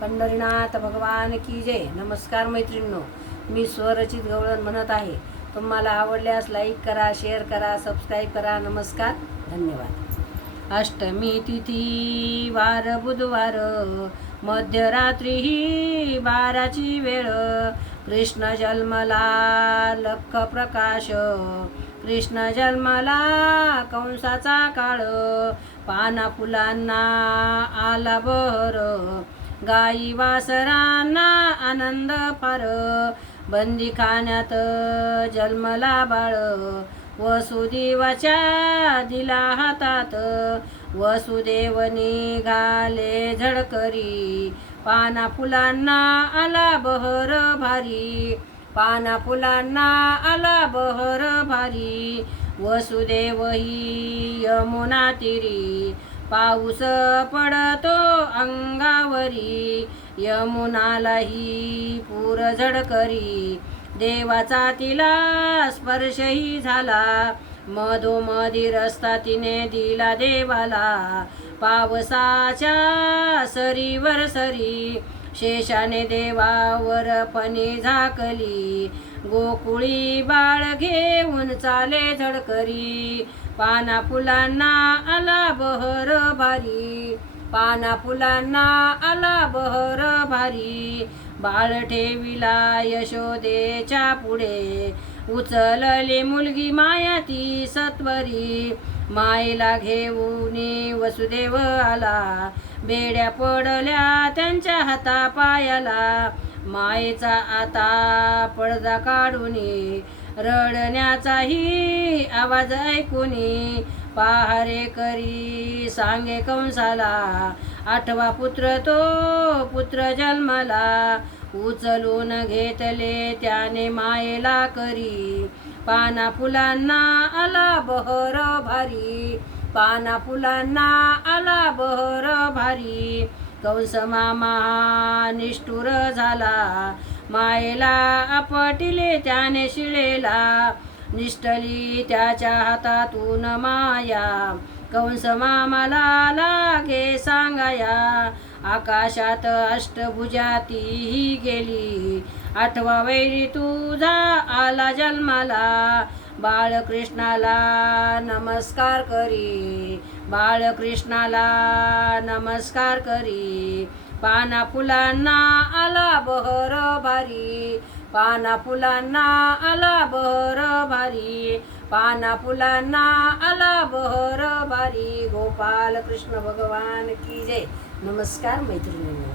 पंढरीनाथ भगवान की जय. नमस्कार मैत्रिणींनो, मी स्वरचित गवळण म्हणत आहे. तुम्हाला आवडल्यास लाईक करा, शेअर करा, सबस्क्राईब करा. नमस्कार, धन्यवाद. अष्टमी तिथी वार बुधवार, मध्यरात्री ही 12ची वेळ. कृष्ण जन्मला लख प्रकाश, कृष्ण जन्मला कंसाचा काळ. पाना फुलांना आला बहर, गाई वासरांना आनंद फार. बंदीखान्यात जन्मला बाळ, वसुदेवाच्या दिला हातात. वसुदेव निघाले झडकरी, पाना फुलांना आला बहर भारी. पाना फुलांना आला बहर भारी. वसुदेव ही यमुना तीरी, पाऊस पडतो अंगावरी. यमुनालाही पूर झडकरी, देवाचा तिला स्पर्शही झाला. मधोमधी रस्ता तिने दिला देवाला, पावसाच्या सरीवर सरी. शेषाने देवावर फणी झाकली, गोकुळी बाळ घेऊन चाले झडकरी. पाना फुलांना आला बहर भारी, पाना फुलांना आला बहर भारी. बाळ ठेविला यशोदेच्या पुढे, उचलली मुलगी माया ती सत्वरी. मायेला घेऊन वसुदेव आला, बेड्या पडल्या त्यांच्या हातापायाला. मायेचा आता पडदा काढून, रडण्याचाही आवाज ऐकूनी. पहारे करी सांगे कंसाला, 8वा पुत्र तो पुत्र जन्माला. उचलून घेतले त्याने मायेला करी, पाना फुलांना आला बहर भारी. पाना फुलांना आला बहर भारी. कंस मामा निष्ठुर झाला, मायेला आपटिले त्याने शिळेला. निष्ठली त्याच्या हातातून माया, कंस मामाला लागे सांगाया. आकाशात अष्टभुजा तीही गेली, 8वा वैरी तुझा आला जन्माला. बाळकृष्णाला नमस्कार करी, बाळकृष्णाला नमस्कार करी. पाना फुलांना आला बहर भारी, पाना फुलांना आला बहर भारी. पाना फुलांना आला बहर भारी. गोपाल कृष्ण भगवान की जय. नमस्कार मैत्रिणींनो.